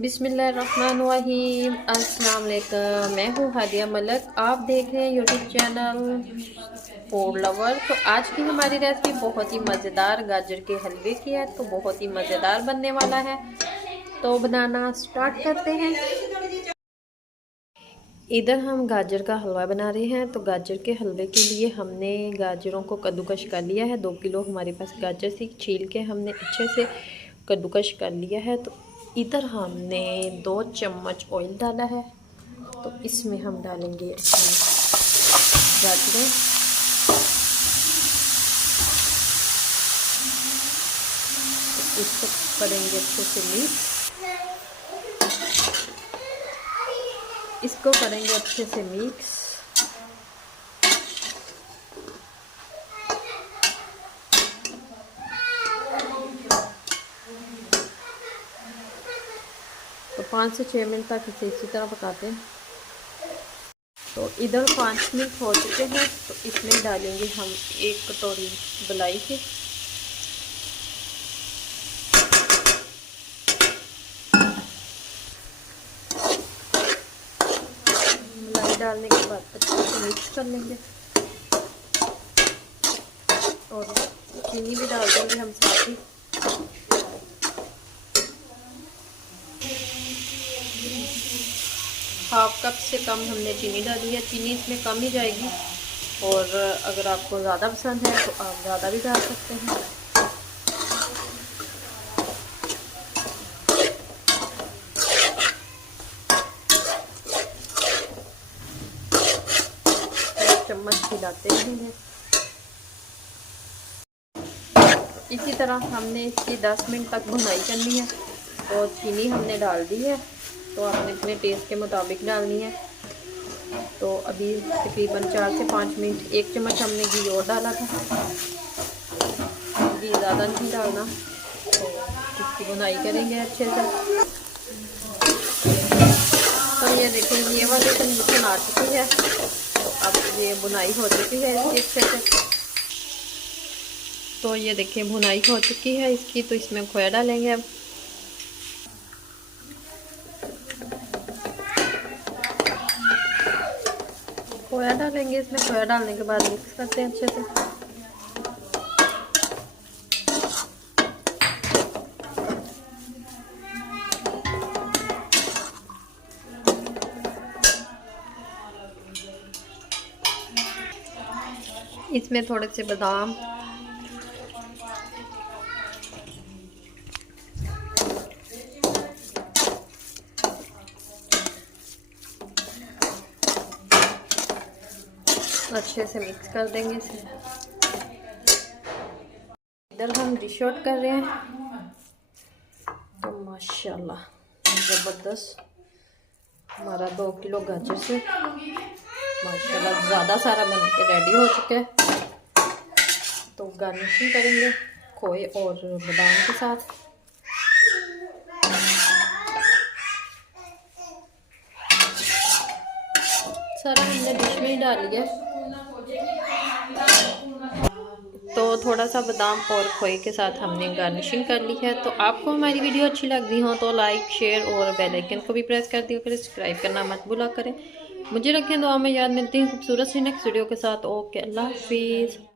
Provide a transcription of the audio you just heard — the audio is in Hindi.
बिस्मिल्लाहिर्रहमानिर्रहीम। अस्सलाम वालेकुम। मैं हूँ हादिया मलक। आप देख रहे हैं यूट्यूब चैनल फूड लवर। तो आज की हमारी रेसिपी बहुत ही मज़ेदार गाजर के हलवे की है। तो बहुत ही मज़ेदार बनने वाला है। तो बनाना स्टार्ट करते हैं। इधर हम गाजर का हलवा बना रहे हैं। तो गाजर के हलवे के लिए हमने गाजरों को कद्दूकश कर लिया है। 2 किलो हमारे पास गाजर थी, छील के हमने अच्छे से कद्दूकश कर लिया है। तो इधर हमने 2 चम्मच ऑयल डाला है। तो इसमें हम डालेंगे अपनी गाजरें। तो इसको करेंगे अच्छे से मिक्स। इसको करेंगे अच्छे से मिक्स। तो 5 से 6 मिनट तक इसे इसी तरह पकाते हैं। तो इधर 5 मिनट हो चुके हैं। तो इसमें डालेंगे हम 1 कटोरी मलाई की। मलाई डालने के बाद अच्छे से मिक्स कर लेंगे और चीनी भी डाल देंगे हम साथ ही। हाफ कप से कम हमने चीनी डाली है। चीनी इसमें कम ही जाएगी और अगर आपको ज़्यादा पसंद है तो आप ज़्यादा भी डाल सकते हैं। चम्मच हिलाते रहेंगे। इसी तरह हमने इसकी 10 मिनट तक भुनाई करनी है। और चीनी हमने डाल दी है। तो आपने अपने टेस्ट के मुताबिक डालनी है। तो अभी तकरीबन 4 से 5 मिनट 1 चम्मच हमने घी और डाला था। घी ज़्यादा नहीं डालना। तो इसकी भुनाई करेंगे अच्छे से। तो ये देखें, ये वाली कंडीशन आ चुकी है। तो अब ये भुनाई हो चुकी है इसकी अच्छे से। तो ये देखिए भुनाई हो चुकी है इसकी। तो इसमें खोया डालेंगे अब। खोया डालेंगे इसमें। खोया डालने के बाद मिक्स करते हैं अच्छे से। इसमें थोड़े से बादाम, अच्छे से मिक्स कर देंगे इसे। इधर हम डिश आउट कर रहे हैं। तो माशाल्लाह ज़बरदस्त हमारा 2 किलो गाजर से माशाल्लाह ज़्यादा सारा बन के रेडी हो चुका है। तो गार्निशिंग करेंगे खोए और बादाम के साथ। सारा हमने डिश में ही डाल लिया। तो थोड़ा सा बादाम और खोए के साथ हमने गार्निशिंग कर ली है। तो आपको हमारी वीडियो अच्छी लग रही हो तो लाइक, शेयर और बेल आइकन को भी प्रेस कर दिया करें। सब्सक्राइब करना मत भूला करें। मुझे रखें दुआ में याद। मिलती हैं खूबसूरत सी नेक्स्ट वीडियो के साथ। ओके, अल्लाह हाफिज़।